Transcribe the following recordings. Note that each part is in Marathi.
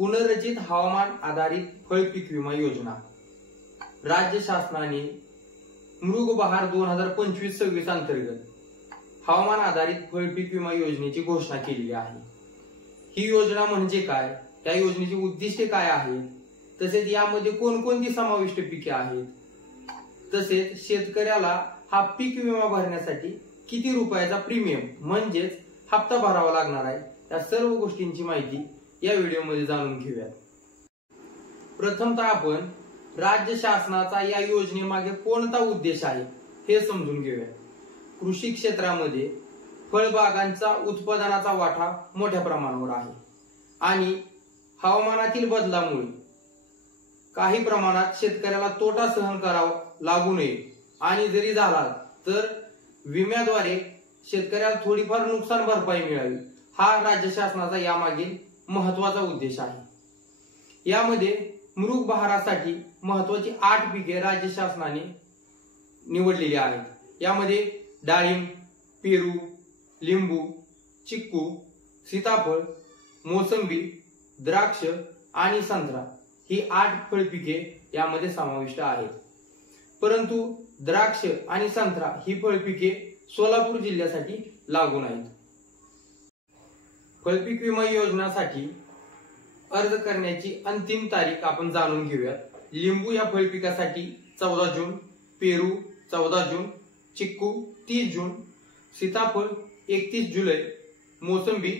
पुनर्रचित हवामान आधारित फळ पीक विमा योजना राज्य शासनाने मृग बहार 2025-26 अंतर्गत हवामान आधारित फळ पीक विमा योजनेची घोषणा केलेली आहे। ही योजना म्हणजे काय, त्या योजनेची उद्दिष्टे काय आहेत, तसेच यामध्ये कोणकोणती समाविष्ट पिके आहेत, तसेच शेतकऱ्याला हा पीक विमा भरण्यासाठी किती रुपयाचा प्रीमियम म्हणजेच हप्ता भरावा लागणार आहे, या सर्व गोष्टींची माहिती या व्हिडिओमध्ये जाणून घेऊयात। प्रथमतः आपण राज्य शासनाचा या योजनेमागे कोणता उद्देश आहे हे समजून घेऊया। कृषी क्षेत्रामध्ये फळबागांचा उत्पादनाचा वाटा मोठ्या प्रमाणावर आहे आणि हवामानातील बदलामुळे काही प्रमाणात शेतकऱ्याला तोटा सहन करावा लागू नये आणि जरी झाला तर विम्याद्वारे शेतकऱ्याला थोडीफार नुकसान भरपाई मिळावी, हा राज्य शासनाचा यामागील महत्वाचा उद्देश आहे। यामध्ये मृग बहारासाठी महत्वाची 8 पिके राज्य शासनाने निवडलेली आहेत। यामध्ये डाळिंब, पेरू, लिंबू, चिक्कू, सीताफळ, मोसंबी, द्राक्ष आणि संत्रा ही 8 फळपिके यामध्ये समाविष्ट आहेत। परंतु द्राक्ष आणि संत्रा ही फळपिके सोलापूर जिल्ह्यासाठी लागू नाहीत। फळपीक विमा योजनेसाठी अर्ज करण्याची अंतिम तारीख आपण जाणून घेऊयात। लिंबू या फळपिकासाठी 14 जून, पेरू 14 जून, चिक्कू 30 जून, सीताफळ 31 जुलै, मोसंबी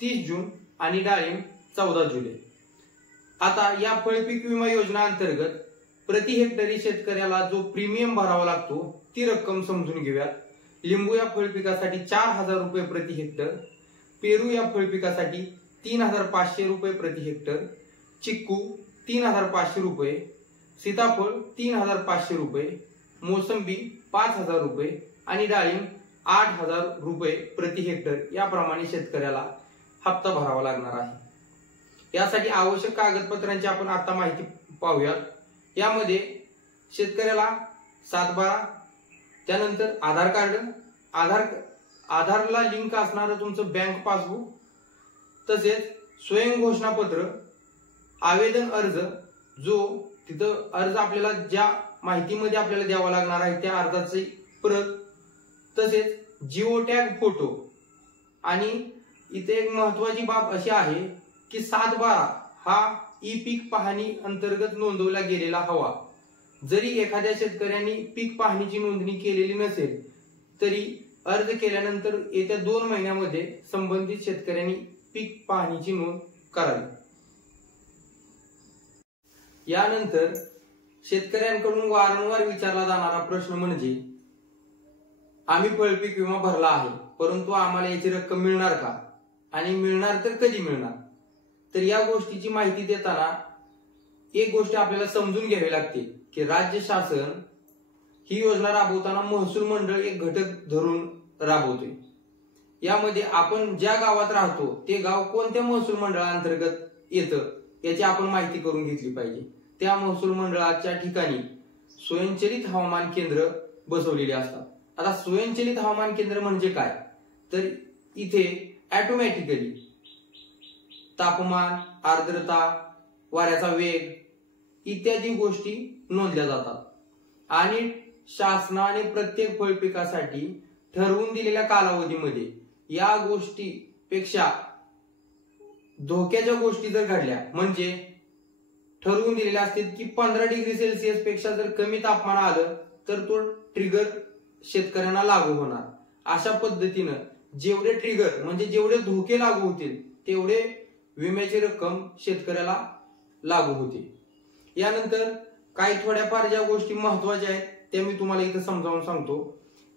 30 जून आणि डाळिंब 14 जुलै। आता या फळपीक विमा योजना अंतर्गत प्रति हेक्टरी शेतकऱ्याला जो प्रीमियम भरावा लागतो ती रक्कम समजून घेऊयात। लिंबू या फळपिकासाठी 4000 रुपये प्रति हेक्टर, पेरू या फळपिकासाठी 3500 रुपये प्रति हेक्टर, चिक्कू 3500 रुपये, सीताफळ 3500 रुपये, मोसंबी 5000 रुपये आणि डाळिंब 8000 रुपये प्रति हेक्टर याप्रमाणे शेतकऱ्याला हप्ता भरावा लागणार आहे। यासाठी आवश्यक कागदपत्रांची आपण आता माहिती पाहूयात। यामध्ये शेतकऱ्याला 7/12, त्यानंतर आधार कार्ड, आधारला लिंक असणारं तुमचं बँक पासबुक, तसेच स्वयं घोषणापत्र, आवेदन अर्ज, जो तिथं अर्ज आपल्याला ज्या माहितीमध्ये आपल्याला द्यावा लागणार आहे त्या अर्जाची प्रत, तसेच जिओ टॅग फोटो। आणि इथे एक महत्वाची बाब अशी आहे की 7/12 हा ई पीक पाहणी अंतर्गत नोंदवला गेलेला हवा। जरी एखाद्या शेतकऱ्यांनी पीक पाहणीची नोंदणी केलेली नसेल तरी अर्ज केल्यानंतर येत्या 2 महिन्यामध्ये संबंधित शेतकऱ्यांनी पीक पाहणीची नोंद करावी। यानंतर शेतकऱ्यांकडून वारंवार विचारला जाणारा प्रश्न म्हणजे आम्ही फळपीक विमा भरला आहे परंतु आम्हाला याची रक्कम मिळणार का आणि मिळणार तर कधी मिळणार। तर या गोष्टीची माहिती देताना एक गोष्ट आपल्याला समजून घ्यावी लागते की राज्य शासन ही योजना राबवताना महसूल मंडळ एक घटक धरून राबवते। यामध्ये आपण ज्या गावात राहतो ते गाव कोणत्या महसूल मंडळाअंतर्गत येतं याची आपण माहिती करून घेतली पाहिजे। त्या महसूल मंडळाच्या ठिकाणी स्वयंचलित हवामान केंद्र बसवलेले असतात। आता स्वयंचलित हवामान केंद्र म्हणजे काय, तर इथे ऑटोमॅटिकली तापमान, आर्द्रता, वाऱ्याचा वेग इत्यादी गोष्टी नोंदल्या जातात आणि शासनाने प्रत्येक फळपिकासाठी ठरवून दिलेल्या कालावधीमध्ये या गोष्टीपेक्षा धोक्याच्या गोष्टी जर घडल्या, म्हणजे ठरवून दिलेल्या असतील की 15 डिग्री सेल्सिअस पेक्षा जर कमी तापमान आलं तर तो ट्रिगर शेतकऱ्यांना लागू होणार। अशा पद्धतीनं जेवढे ट्रिगर म्हणजे जेवढे धोके लागू होतील तेवढे विम्याची रक्कम शेतकऱ्याला लागू होते। यानंतर काही थोड्याफार ज्या गोष्टी महत्वाच्या आहेत त्या मी तुम्हाला इथं समजावून सांगतो।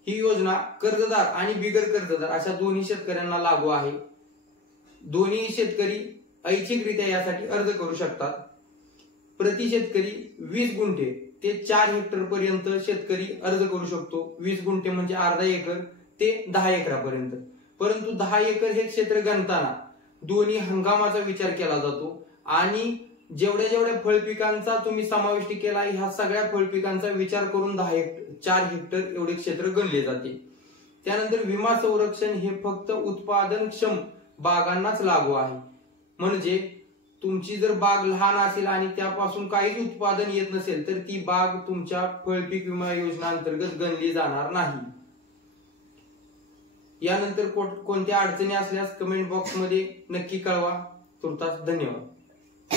ही योजना कर्जदार आणि बिगर कर्जदार अशा दोन्ही शेतकऱ्यांना लागू आहे। दोन्ही शेतकरी ऐच्छिकरित्या यासाठी अर्ज करू शकतात। प्रति शेतकरी 20 गुंठे ते 4 हेक्टर पर्यंत शेतकरी अर्ज करू शकतो। 20 गुंठे म्हणजे अर्धा एकर ते 10 एकरापर्यंत। परंतु 10 एकर हे क्षेत्र गणताना दोन्ही हंगामाचा विचार केला जातो आणि जेवढ्या फळपिकांचा तुम्ही समाविष्ट केला ह्या सगळ्या फळपिकांचा विचार करून 4 हेक्टर एवढे क्षेत्र गणले जाते। त्यानंतर विमा संरक्षण हे फक्त उत्पादनक्षम बागांनाच लागू आहे, म्हणजे तुमची जर बाग लहान असेल आणि त्यापासून काहीच उत्पादन येत नसेल तर ती बाग तुमच्या फळपीक विमा योजना अंतर्गत गणली जाणार नाही. यानंतर कोणत्या अडचणी असल्यास कमेंट बॉक्स मध्ये नक्की कळवा. तुर्तास धन्यवाद.